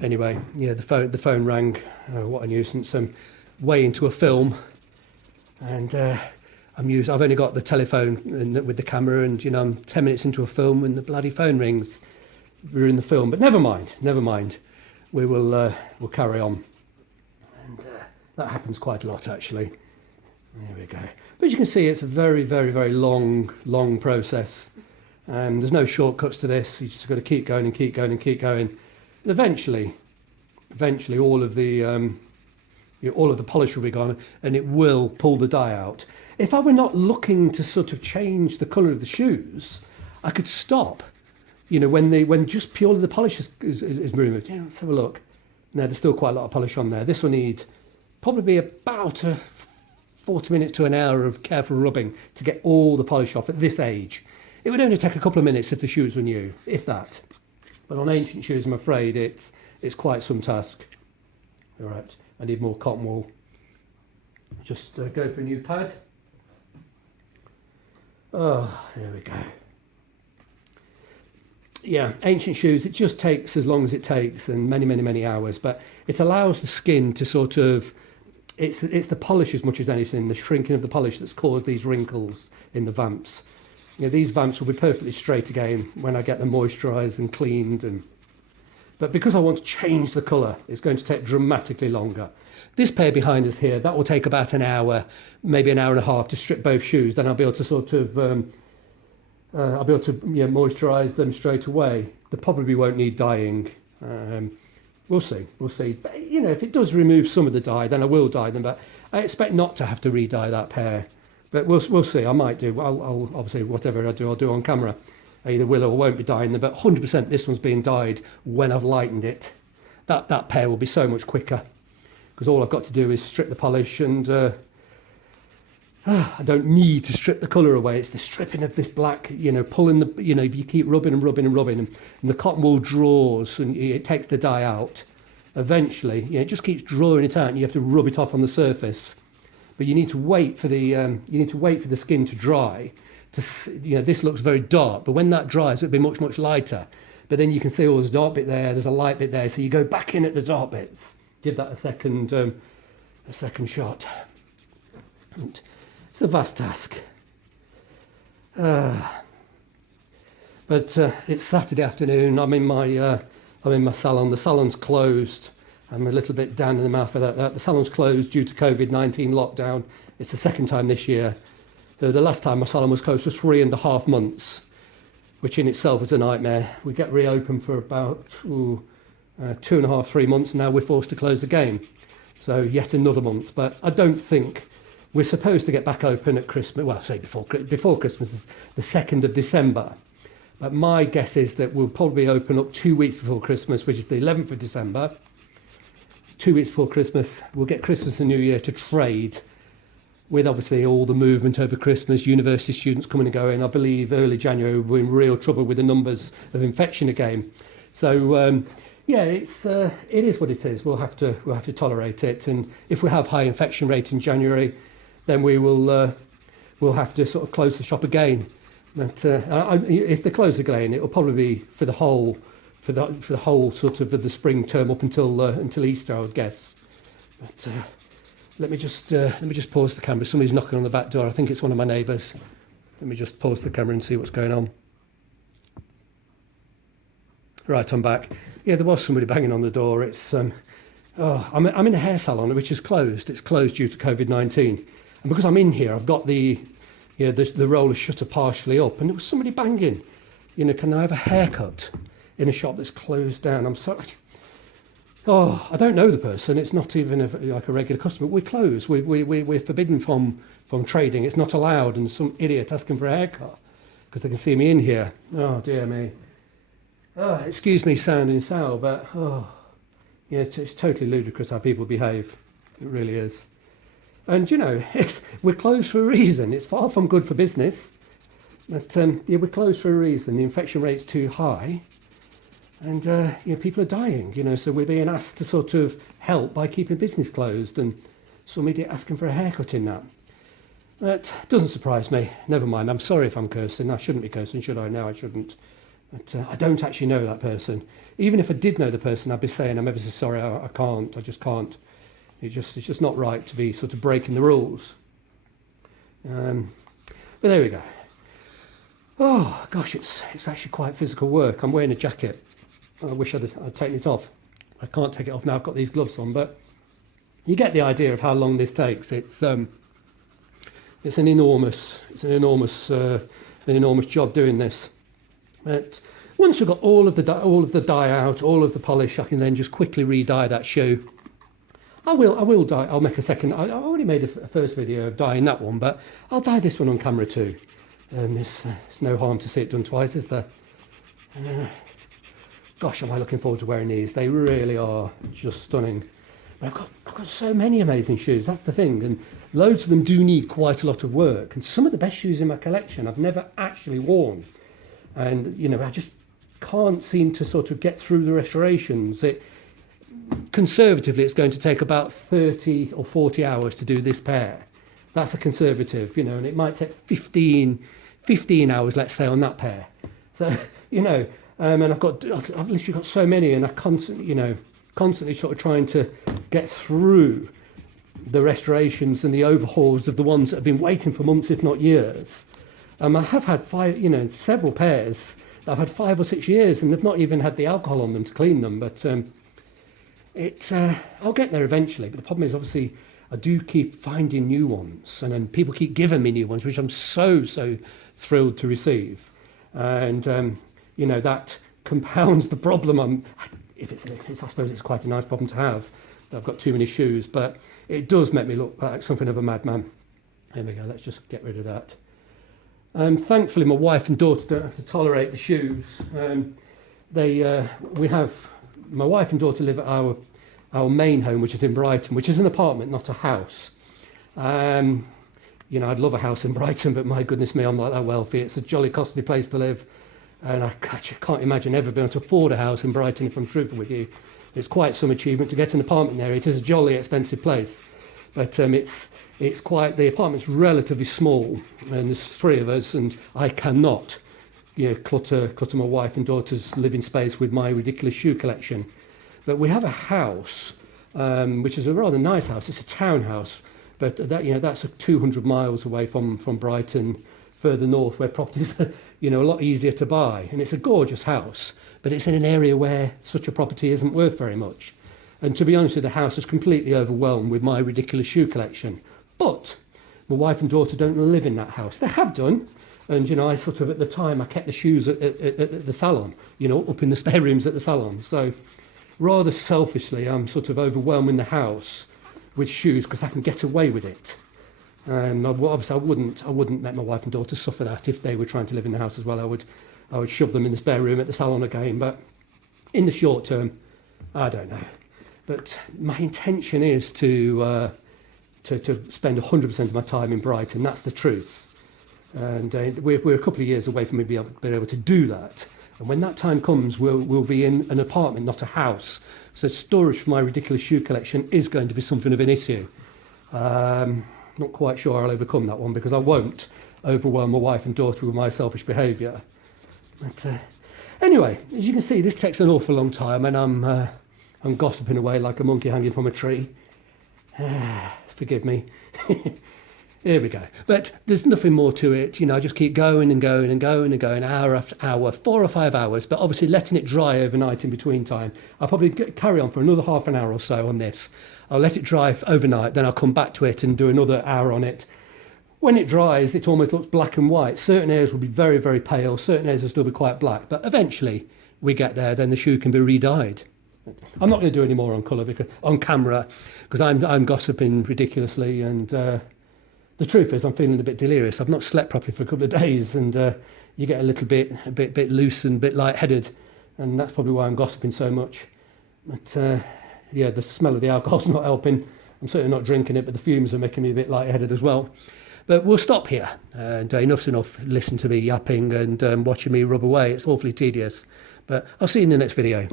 Anyway, yeah, the phone rang. What a nuisance! I'm way into a film, and I've only got the telephone with the camera, and I'm 10 minutes into a film, and the bloody phone rings. We're in the film, but never mind. We will we'll carry on, and that happens quite a lot actually. There we go. But as you can see, it's a very, very, very long process. There's no shortcuts to this. You just got to keep going and keep going and keep going. And eventually, all of the polish will be gone, and it will pull the dye out. If I were not looking to sort of change the colour of the shoes, I could stop. When just purely the polish is removed. Yeah, let's have a look. Now there's still quite a lot of polish on there. This will need probably about 40 minutes to an hour of careful rubbing to get all the polish off at this age. It would only take a couple of minutes if the shoes were new, if that. But on ancient shoes, I'm afraid it's quite some task. All right, I need more cotton wool. Just go for a new pad. Oh, here we go. Yeah, ancient shoes, it just takes as long as it takes, and many hours, but it allows the skin to sort of, it's the polish as much as anything, the shrinking of the polish that's caused these wrinkles in the vamps. These vamps will be perfectly straight again when I get them moisturised and cleaned, but because I want to change the colour, it's going to take dramatically longer. This pair behind us here, that will take about an hour, maybe an hour and a half to strip both shoes. Then I'll be able to sort of, moisturise them straight away. They probably won't need dyeing. We'll see. But, if it does remove some of the dye, then I will dye them. But I expect not to have to re-dye that pair. But we'll see. I might do. I'll obviously, whatever I do, I'll do on camera. I either will or won't be dyeing them. But 100% this one's being dyed when I've lightened it. That pair will be so much quicker, because all I've got to do is strip the polish, and I don't need to strip the colour away. It's the stripping of this black, pulling the, if you keep rubbing and the cotton wool draws and it takes the dye out. Eventually, it just keeps drawing it out, and you have to rub it off on the surface. But you need to wait for the skin to dry. This looks very dark, but when that dries, it'll be much lighter. But then you can see, oh, there's a dark bit there, there's a light bit there. So you go back in at the dark bits, give that a second shot. And it's a vast task. But it's Saturday afternoon. I'm in my salon. The salon's closed. I'm a little bit down in the mouth of that. The salon's closed due to COVID-19 lockdown. It's the second time this year. The last time my salon was closed was 3.5 months, which in itself is a nightmare. We get reopened for about 2.5, 3 months. Now we're forced to close again. So yet another month. But I don't think we're supposed to get back open at Christmas. Well, say before Christmas, the 2nd of December. But my guess is that we'll probably open up 2 weeks before Christmas, which is the 11th of December. 2 weeks before Christmas, we'll get Christmas and New Year to trade, with obviously all the movement over Christmas, university students coming and going. I believe early January we're in real trouble with the numbers of infection again. So it is what it is. We'll have to tolerate it, and if we have high infection rate in January, then we'll have to sort of close the shop again. But if they close again, it will probably be for the whole sort of the spring term up until Easter, I would guess. But let me just pause the camera. Somebody's knocking on the back door. I think it's one of my neighbours. Let me just pause the camera and see what's going on. Right, I'm back. Yeah, there was somebody banging on the door. It's I'm in a hair salon which is closed. It's closed due to COVID-19, and because I'm in here, I've got the roller shutter partially up, and there was somebody banging. Can I have a haircut in a shop that's closed down? I'm sorry. Oh, I don't know the person. It's not even like a regular customer. We're closed. We're forbidden from trading. It's not allowed. And some idiot asking for a haircut because they can see me in here. Oh dear me. Oh, excuse me sounding sour, but it's totally ludicrous how people behave. It really is. And we're closed for a reason. It's far from good for business. But we're closed for a reason. The infection rate's too high. And people are dying, so we're being asked to sort of help by keeping business closed, and some idiot asking for a haircut in that. That doesn't surprise me. Never mind. I'm sorry if I'm cursing. I shouldn't be cursing, should I? No, I shouldn't. But I don't actually know that person. Even if I did know the person, I'd be saying, I'm ever so sorry, I can't, I just can't. It's just not right to be sort of breaking the rules. But there we go. Oh gosh, it's actually quite physical work. I'm wearing a jacket. I wish I'd taken it off. I can't take it off now. I've got these gloves on, but you get the idea of how long this takes. It's an enormous job doing this. But once we've got all of the dye out, all of the polish, I can then just quickly re-dye that shoe. I will dye. I'll make a second. I already made a first video of dyeing that one, but I'll dye this one on camera too. It's no harm to see it done twice, is there? Gosh, am I looking forward to wearing these? They really are just stunning. But I've got so many amazing shoes. That's the thing, and loads of them do need quite a lot of work. And some of the best shoes in my collection I've never actually worn, and you know, I just can't seem to sort of get through the restorations. Conservatively, it's going to take about 30 or 40 hours to do this pair. That's a conservative, you know, and it might take 15 hours, let's say, on that pair. So, you know, and I've literally got so many, and I constantly sort of trying to get through the restorations and the overhauls of the ones that have been waiting for months, if not years. I have had several pairs that I've had 5 or 6 years, and they've not even had the alcohol on them to clean them. But I'll get there eventually. But the problem is, obviously, I do keep finding new ones, and then people keep giving me new ones, which I'm so thrilled to receive. And you know, that compounds the problem. I suppose it's quite a nice problem to have. I've got too many shoes, but it does make me look like something of a madman. There we go. Let's just get rid of that. Thankfully, my wife and daughter don't have to tolerate the shoes. My wife and daughter live at our main home, which is in Brighton, which is an apartment, not a house. You know, I'd love a house in Brighton, but my goodness me, I'm not that wealthy. It's a jolly costly place to live, and I can't imagine ever being able to afford a house in Brighton, if I'm truthful with you. It's quite some achievement to get an apartment there. It is a jolly expensive place, but the apartment's relatively small, and there's 3 of us, and I cannot, you know, clutter my wife and daughter's living space with my ridiculous shoe collection. But we have a house, which is a rather nice house. It's a townhouse, but that's 200 miles away from Brighton, further north, where properties are, you know, a lot easier to buy. And it's a gorgeous house, but it's in an area where such a property isn't worth very much. And to be honest with you, the house is completely overwhelmed with my ridiculous shoe collection. But my wife and daughter don't live in that house. They have done. And, you know, at the time, I kept the shoes at the salon, you know, up in the spare rooms at the salon. So rather selfishly, I'm sort of overwhelming the house with shoes because I can get away with it. And obviously, I wouldn't let my wife and daughter suffer that if they were trying to live in the house as well. I would shove them in the spare room at the salon again. But in the short term, I don't know. But my intention is to spend 100% of my time in Brighton. That's the truth. And we're a couple of years away from me being able to do that. And when that time comes, we'll be in an apartment, not a house. So storage for my ridiculous shoe collection is going to be something of an issue. Not quite sure I'll overcome that one, because I won't overwhelm my wife and daughter with my selfish behaviour. But anyway, as you can see, this takes an awful long time, and I'm gossiping away like a monkey hanging from a tree. Forgive me. Here we go. But there's nothing more to it. You know, I just keep going and going and going and going, hour after hour, 4 or 5 hours, but obviously letting it dry overnight in between time. I'll probably carry on for another half an hour or so on this. I'll let it dry overnight, then I'll come back to it and do another hour on it. When it dries, it almost looks black and white. Certain areas will be very, very pale. Certain areas will still be quite black. But eventually we get there, then the shoe can be re-dyed. I'm not going to do any more on colour, on camera, because I'm gossiping ridiculously, and the truth is I'm feeling a bit delirious. I've not slept properly for a couple of days, and you get a little bit loose and a bit lightheaded, and that's probably why I'm gossiping so much. But yeah, the smell of the alcohol's not helping. I'm certainly not drinking it, but the fumes are making me a bit lightheaded as well. But we'll stop here, and enough's enough. Listen to me yapping and watching me rub away. It's awfully tedious. But I'll see you in the next video.